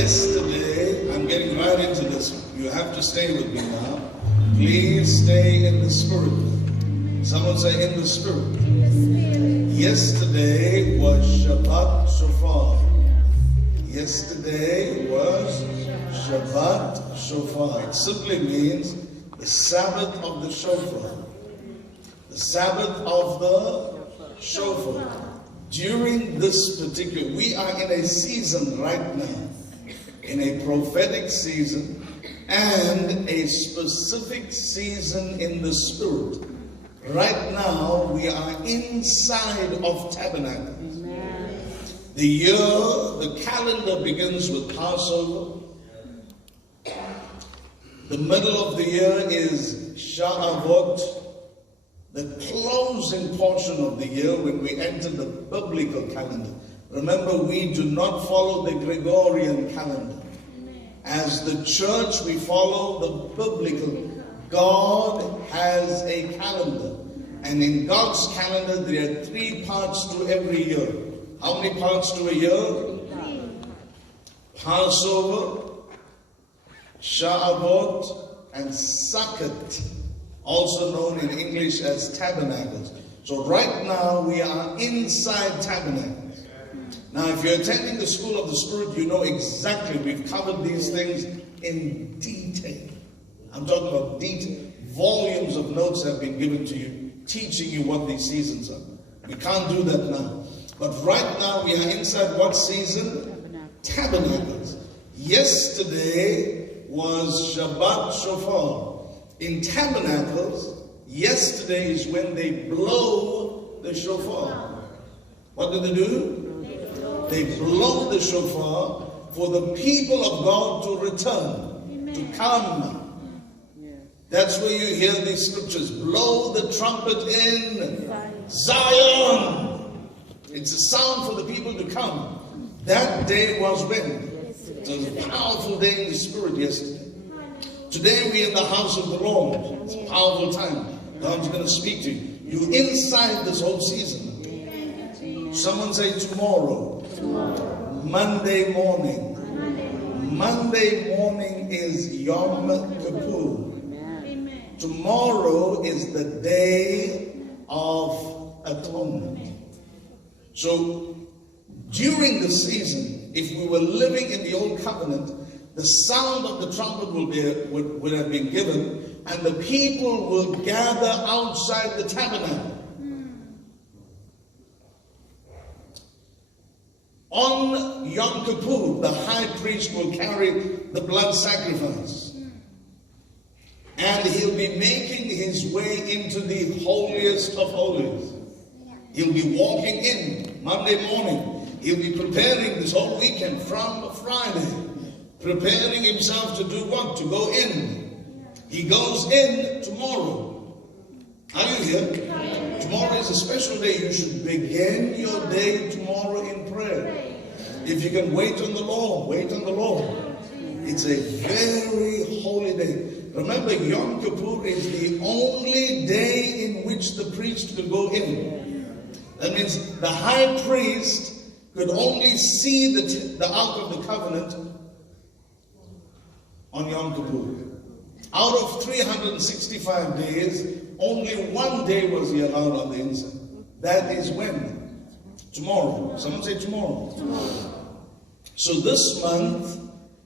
Yesterday, I'm getting right into this. You have to stay with me now. Please stay in the Spirit. Someone say, in the Spirit. Yesterday was Shabbat Shofar. Yesterday was Shabbat Shofar. It simply means the Sabbath of the Shofar. The Sabbath of the Shofar. During this particular, we are in a season right now, in a prophetic season and a specific season in the Spirit. Right now, we are inside of Tabernacle. The year, the calendar begins with Passover. The middle of the year is Shavuot. The closing portion of the year when we enter the biblical calendar. Remember, we do not follow the Gregorian calendar. As the church, we follow the biblical. God has a calendar. And in God's calendar, there are 3 parts to every year. How many parts to a year? Passover, Shavuot, and Sukkot, also known in English as Tabernacles. So right now, we are inside Tabernacles. Now, if you're attending the School of the Spirit, you know exactly, we've covered these things in detail. I'm talking about detail. Volumes of notes have been given to you, teaching you what these seasons are. We can't do that now. But right now, we are inside what season? Tabernacles. Yesterday was Shabbat Shofar. In Tabernacles, yesterday is when they blow the shofar. What do? They blow the shofar for the people of God to return, to come. That's where you hear these scriptures. Blow the trumpet in Zion. It's a sound for the people to come. That day was when? It was a powerful day in the Spirit yesterday. Today we're in the house of the Lord. It's a powerful time. God's going to speak to you. You're inside this whole season. Someone say tomorrow. Monday morning. Monday morning is Yom Kippur. Tomorrow is the Day of Atonement. So during the season, if we were living in the Old Covenant, the sound of the trumpet would have been given, and the people will gather outside the tabernacle. On Yom Kippur, the high priest will carry the blood sacrifice. And he'll be making his way into the holiest of holies. He'll be walking in Monday morning. He'll be preparing this whole weekend from Friday. Preparing himself to do what? To go in. He goes in tomorrow. Are you here? Tomorrow is a special day. You should begin your day tomorrow in prayer. If you can wait on the Lord, wait on the Lord. It's a very holy day. Remember, Yom Kippur is the only day in which the priest could go in. That means the high priest could only see the Ark of the Covenant on Yom Kippur. Out of 365 days, only 1 day was he allowed on the inside. That is when? Tomorrow. Someone say tomorrow. So this month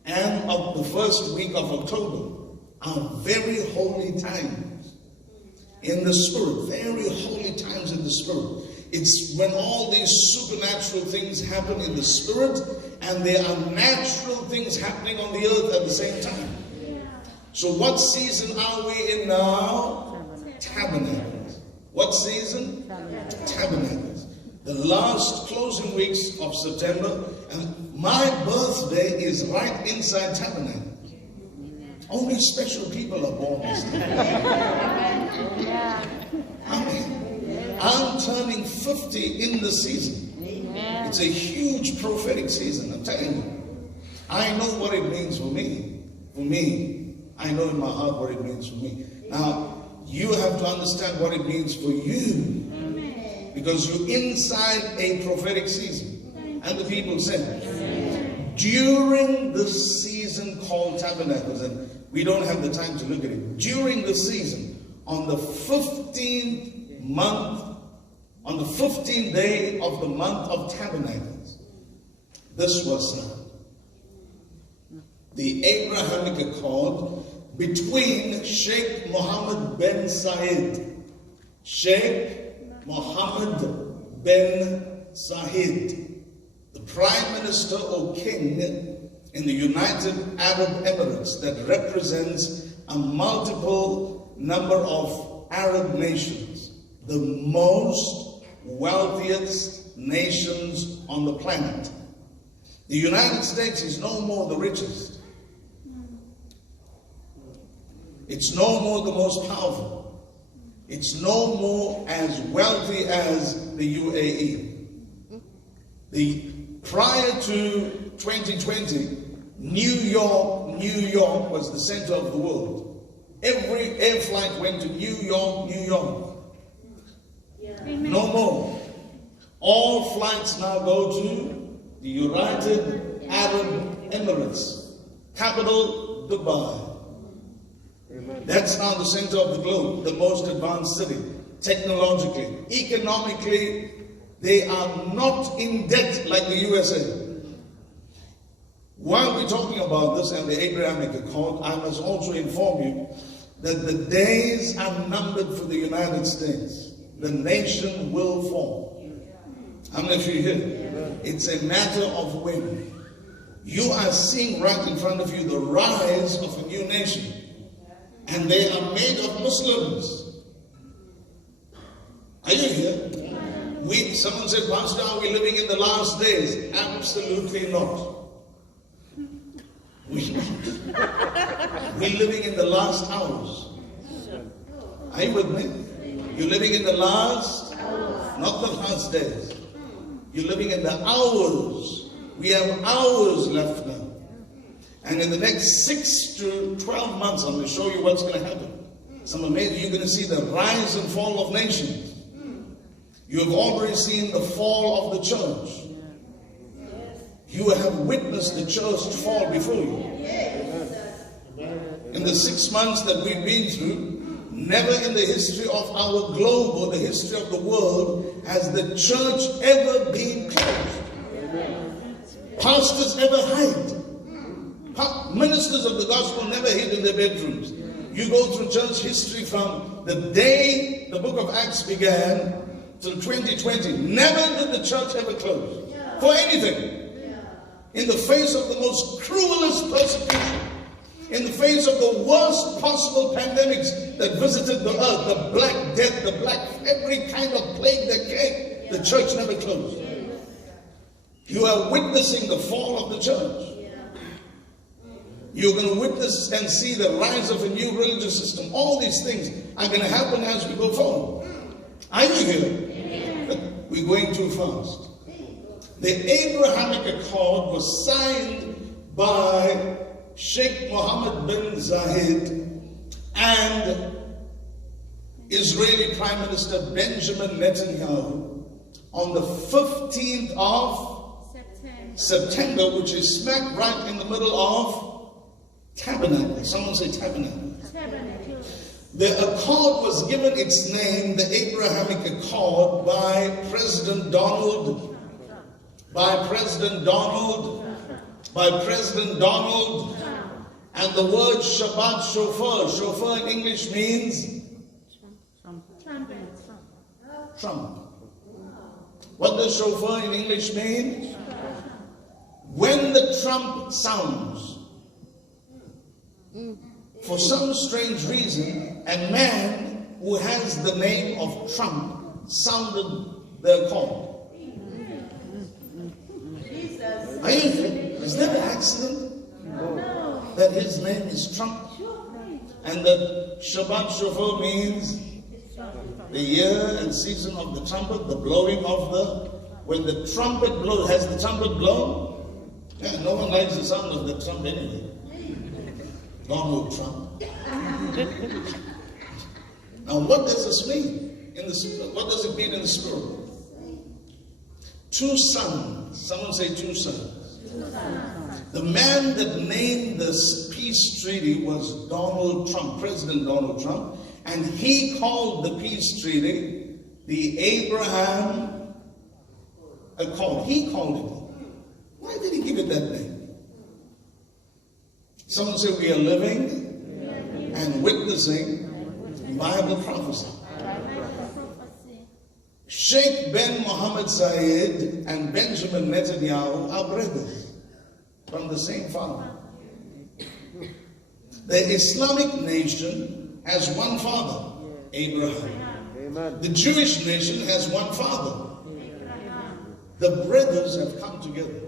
and of the first week of October are very holy times in the Spirit. Very holy times in the Spirit. It's when all these supernatural things happen in the Spirit, and there are natural things happening on the earth at the same time. So what season are we in now? Tabernacles. What season? Tabernacles. The last closing weeks of September, and my birthday is right inside Tabernacle. Only special people are born this time. Amen. I'm turning 50 in the season. It's a huge prophetic season, I'm telling you. I know what it means for me. For me, I know in my heart what it means for me. Now, you have to understand what it means for you. Because you're inside a prophetic season. And the people said, during the season called Tabernacles, and we don't have the time to look at it, during the season, on the 15th month, on the 15th day of the month of Tabernacles, this was signed. The Abrahamic Accord between Sheikh Mohammed bin Zayed, Sheikh Mohammed bin Zayed, the Prime Minister or King in the United Arab Emirates that represents a multiple number of Arab nations, the most wealthiest nations on the planet. The United States is no more the richest. It's no more the most powerful. It's no more as wealthy as the UAE. Prior to 2020, New York was the center of the world. Every air flight went to New York. Yeah. No more. All flights now go to the United Arab Emirates, capital Dubai. That's now the center of the globe, the most advanced city, technologically, economically. They are not in debt like the USA. While we're talking about this and the Abrahamic Accord, I must also inform you that the days are numbered for the United States. The nation will fall. How many of you here? It's a matter of when. You are seeing right in front of you the rise of a new nation. And they are made of Muslims. Are you here? Someone said, Pastor, are we living in the last days? Absolutely not. We're not. We're living in the last hours. Are you with me? You're living in the last, not the last days. You're living in the hours. We have hours left now. And in the next 6 to 12 months, I'm going to show you what's going to happen. Some amazing, you're going to see the rise and fall of nations. You have already seen the fall of the church. You have witnessed the church fall before you. In the 6 months that we've been through, never in the history of our globe or the history of the world has the church ever been closed. Pastors ever hide. Ministers of the gospel never hid in their bedrooms. You go through church history from the day the book of Acts began till 2020. Never did the church ever close for anything. In the face of the most cruelest persecution, in the face of the worst possible pandemics that visited the earth, the Black Death, every kind of plague that came, the church never closed. You are witnessing the fall of the church. You're going to witness and see the rise of a new religious system. All these things are going to happen as we go forward. Are you here? We're going too fast. The Abrahamic Accord was signed by Sheikh Mohammed bin Zayed and Israeli Prime Minister Benjamin Netanyahu on the 15th of September, which is smack right in the middle of Tabernacle. Someone say Tabernacle. The accord was given its name, the Abrahamic Accord, by President Donald, and the word Shabbat shofar. Shofar in English means trump. What does shofar in English mean? When the trump sounds. For some strange reason, a man who has the name of Trump sounded the accord. Is there an accident that his name is Trump? And that Shabbat Shofar means the year and season of the trumpet, the blowing of the, when the trumpet blows, has the trumpet blown? Yeah, no one likes the sound of the trumpet anyway. Donald Trump. Now what does this mean? What does it mean in the spirit? Two sons. Someone say two sons. The man that named this peace treaty was Donald Trump, President Donald Trump, and he called the peace treaty the Abraham Accord. He called it. Why did he give it that name? Someone said we are living and witnessing Bible prophecy. Sheikh bin Mohammed Zayed and Benjamin Netanyahu are brothers from the same father. The Islamic nation has one father, Abraham. Amen. The Jewish nation has one father. The brothers have come together.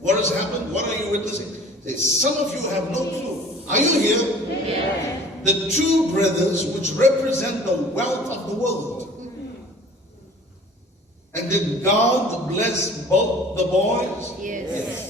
What has happened? What are you witnessing? Some of you have no clue. Are you here? Yes. The two brothers which represent the wealth of the world. And did God bless both the boys? Yes.